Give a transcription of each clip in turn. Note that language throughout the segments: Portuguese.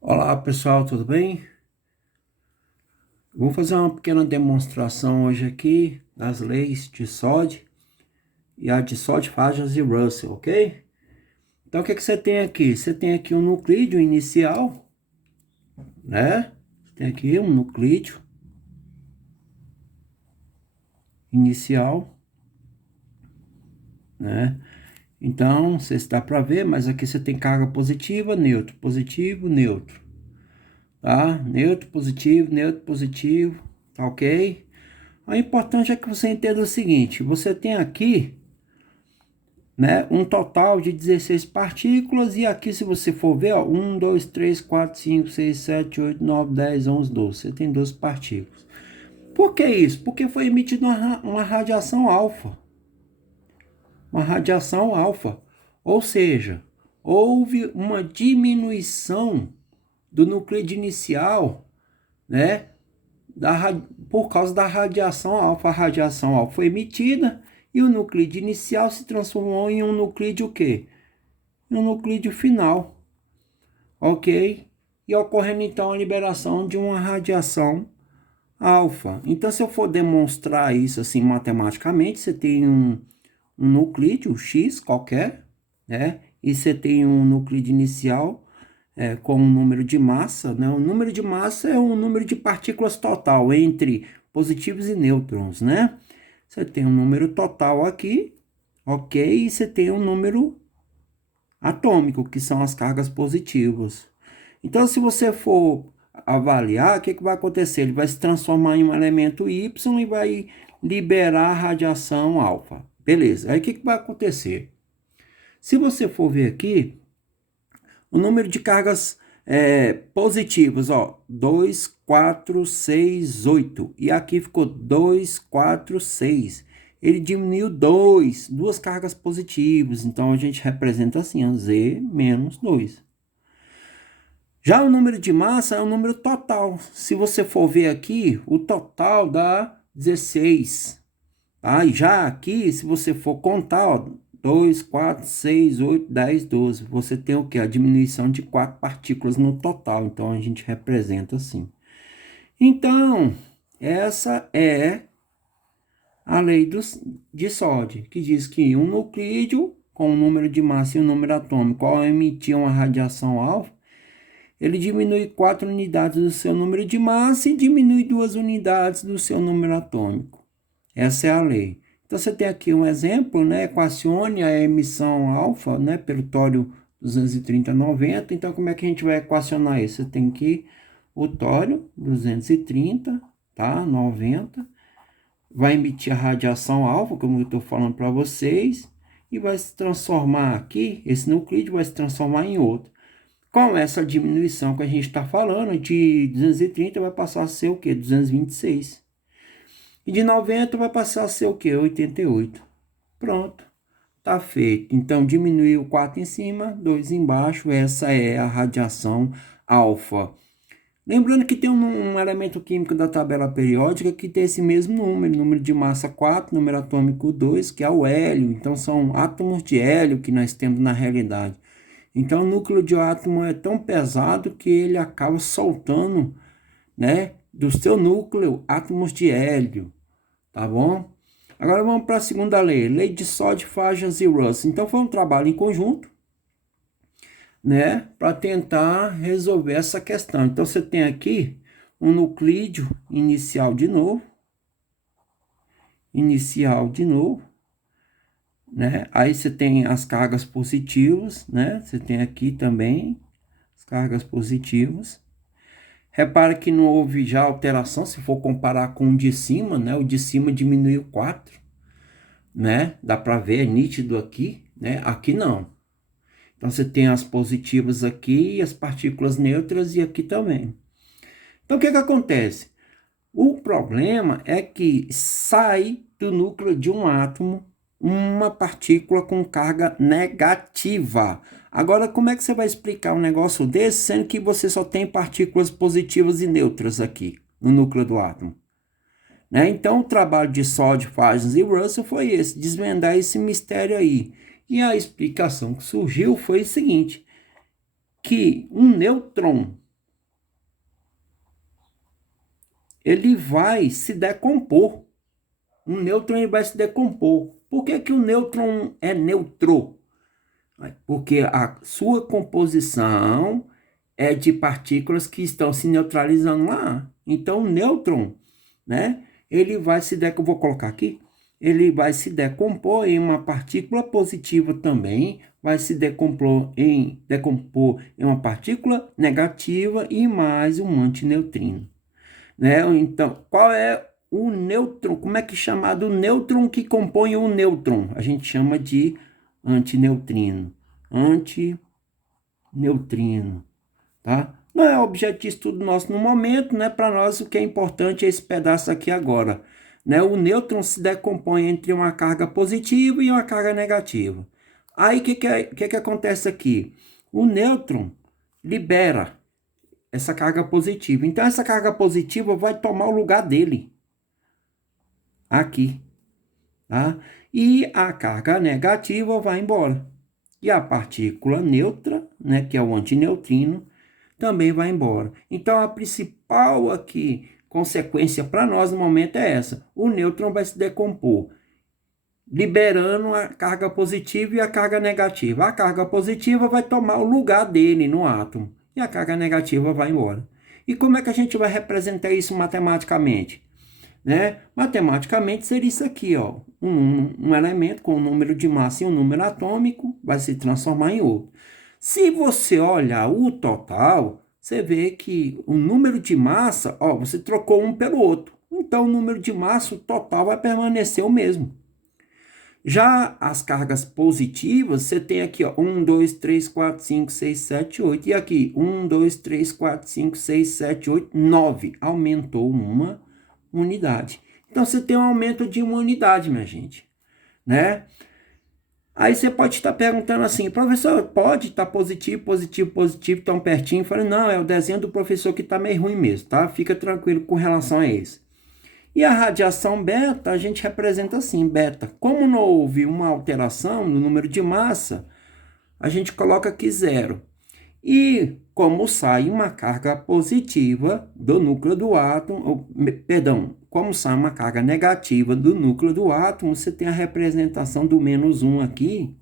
Olá pessoal, tudo bem? Vou fazer uma pequena demonstração hoje aqui das leis de Sod e a de Sod, Fajas e Russell, ok? Então o que você tem aqui? Você tem aqui um nuclídeo inicial, né? Tem aqui um nuclídeo inicial, né? Então, não sei se dá para ver, mas aqui você tem carga positiva, positivo, neutro, tá? Neutro, positivo, tá ok? O importante é que você entenda o seguinte, você tem aqui, né, um total de 16 partículas, e aqui se você for ver, ó, 1, 2, 3, 4, 5, 6, 7, 8, 9, 10, 11, 12, você tem 12 partículas. Por que isso? Porque foi emitida uma radiação alfa, ou seja, houve uma diminuição do nucleide inicial, né, por causa da radiação alfa. A radiação alfa foi emitida e o nuclídeo inicial se transformou em um nuclídeo o quê? No nuclídeo final, ok? E ocorrendo então a liberação de uma radiação alfa. Então, se eu for demonstrar isso assim matematicamente, você tem um nuclídeo X qualquer, né? E você tem um nuclídeo inicial com um número de massa, né? O número de massa é um número de partículas total entre positivos e nêutrons, né? Você tem um número total aqui, ok? E você tem um número atômico, que são as cargas positivas. Então, se você for avaliar, o que vai acontecer? Ele vai se transformar em um elemento Y e vai liberar a radiação alfa. Beleza. Aí, o que vai acontecer? Se você for ver aqui, o número de cargas positivas, ó, 2, 4, 6, 8. E aqui ficou 2, 4, 6. Ele diminuiu duas cargas positivas. Então, a gente representa assim, a Z menos 2. Já o número de massa é o número total. Se você for ver aqui, o total dá 16. Tá? E já aqui, se você for contar, ó, 2, 4, 6, 8, 10, 12. Você tem o que? A diminuição de 4 partículas no total. Então, a gente representa assim. Então, essa é a lei de Sod, que diz que um nuclídeo com um número de massa e um número atômico, ao emitir uma radiação alfa, ele diminui 4 unidades do seu número de massa e diminui 2 unidades do seu número atômico. Essa é a lei. Então, você tem aqui um exemplo, né? Equacione a emissão alfa, né? Pelo tório 230-90. Então, como é que a gente vai equacionar isso? Você tem que o tório 230, tá? 90. Vai emitir a radiação alfa, como eu estou falando para vocês. E vai se transformar aqui, esse nuclídeo vai se transformar em outro. Com essa diminuição que a gente está falando, de 230 vai passar a ser o quê? 226. E de 90 vai passar a ser o quê? 88. Pronto, tá feito. Então, diminuiu 4 em cima, 2 embaixo. Essa é a radiação alfa. Lembrando que tem um elemento químico da tabela periódica que tem esse mesmo número de massa 4, número atômico 2, que é o hélio. Então, são átomos de hélio que nós temos na realidade. Então, o núcleo de átomo é tão pesado que ele acaba soltando, né, do seu núcleo átomos de hélio, tá bom? Agora vamos para a segunda lei, lei de Sod, Fajas e Russell. Então, foi um trabalho em conjunto, né, para tentar resolver essa questão. Então, você tem aqui um nuclídeo inicial de novo, né? Aí você tem as cargas positivas, né? Você tem aqui também as cargas positivas. Repara que não houve já alteração, se for comparar com o de cima, né? O de cima diminuiu 4, né? Dá para ver, é nítido aqui, né? Aqui não. Então, você tem as positivas aqui, as partículas neutras e aqui também. Então, o que acontece? O problema é que sai do núcleo de um átomo uma partícula com carga negativa. Agora, como é que você vai explicar um negócio desse, sendo que você só tem partículas positivas e neutras aqui no núcleo do átomo? Né? Então, o trabalho de Sod, Fagens e Russell foi esse, desvendar esse mistério aí. E a explicação que surgiu foi o seguinte, que um nêutron, ele vai se decompor. Um nêutron ele vai se decompor. Por que que o nêutron é neutro? Porque a sua composição é de partículas que estão se neutralizando lá. Então, o nêutron, né, ele vai se decompor, vou colocar aqui, ele vai se decompor em uma partícula positiva também, vai se decompor em uma partícula negativa e mais um antineutrino, né? Então, qual é o nêutron? Como é que é chamado o nêutron que compõe o nêutron? A gente chama de antineutrino. Antineutrino, tá? Não é objeto de estudo nosso no momento, né? Para nós o que é importante é esse pedaço aqui agora, né? O nêutron se decompõe entre uma carga positiva e uma carga negativa. Aí o que acontece aqui? O nêutron libera essa carga positiva. Então essa carga positiva vai tomar o lugar dele aqui, tá? E a carga negativa vai embora. E a partícula neutra, né, que é o antineutrino, também vai embora. Então, a principal aqui consequência para nós no momento é essa. O nêutron vai se decompor, liberando a carga positiva e a carga negativa. A carga positiva vai tomar o lugar dele no átomo e a carga negativa vai embora. E como é que a gente vai representar isso matematicamente? Né? Matematicamente seria isso aqui, ó. Um elemento com um número de massa e um número atômico vai se transformar em outro. Se você olhar o total, você vê que o número de massa, ó, você trocou um pelo outro. Então, o número de massa, o total vai permanecer o mesmo. Já as cargas positivas, você tem aqui, ó, 1, 2, 3, 4, 5, 6, 7, 8. E aqui, 1, 2, 3, 4, 5, 6, 7, 8, 9. Aumentou uma unidade. Então, você tem um aumento de uma unidade, minha gente, né? Aí você pode estar perguntando assim, professor, pode estar positivo, positivo, positivo, tão pertinho? Eu falei, não, é o desenho do professor que está meio ruim mesmo, tá? Fica tranquilo com relação a isso. E a radiação beta, a gente representa assim, beta. Como não houve uma alteração no número de massa, a gente coloca aqui zero. E como sai uma carga positiva do núcleo do átomo, perdão, como sai uma carga negativa do núcleo do átomo, você tem a representação do -1 aqui,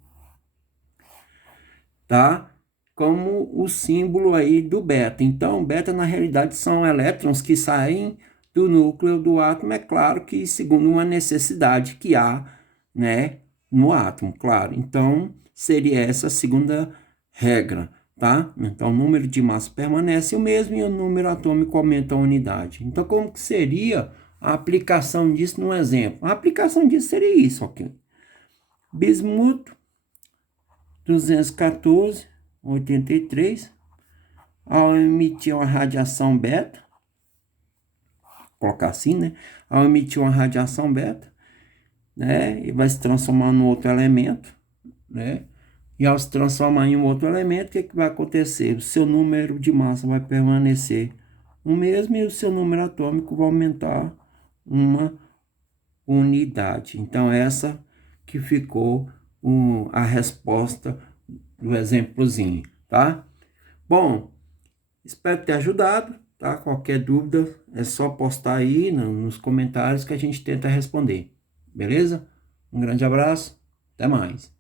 tá? Como o símbolo aí do beta. Então, beta na realidade são elétrons que saem do núcleo do átomo, é claro que segundo uma necessidade que há, né, no átomo, claro. Então, seria essa a segunda regra, tá? Então, o número de massa permanece o mesmo e o número atômico aumenta a unidade. Então, como que seria a aplicação disso no exemplo? A aplicação disso seria isso aqui. Bismuto 214,83, ao emitir uma radiação beta, colocar assim, né? Ao emitir uma radiação beta, né? E vai se transformar em outro elemento, né? E ao se transformar em um outro elemento, o que vai acontecer? O seu número de massa vai permanecer o mesmo e o seu número atômico vai aumentar uma unidade. Então, essa que ficou a resposta do exemplozinho, tá? Bom, espero ter ajudado, tá? Qualquer dúvida é só postar aí nos comentários que a gente tenta responder, beleza? Um grande abraço, até mais.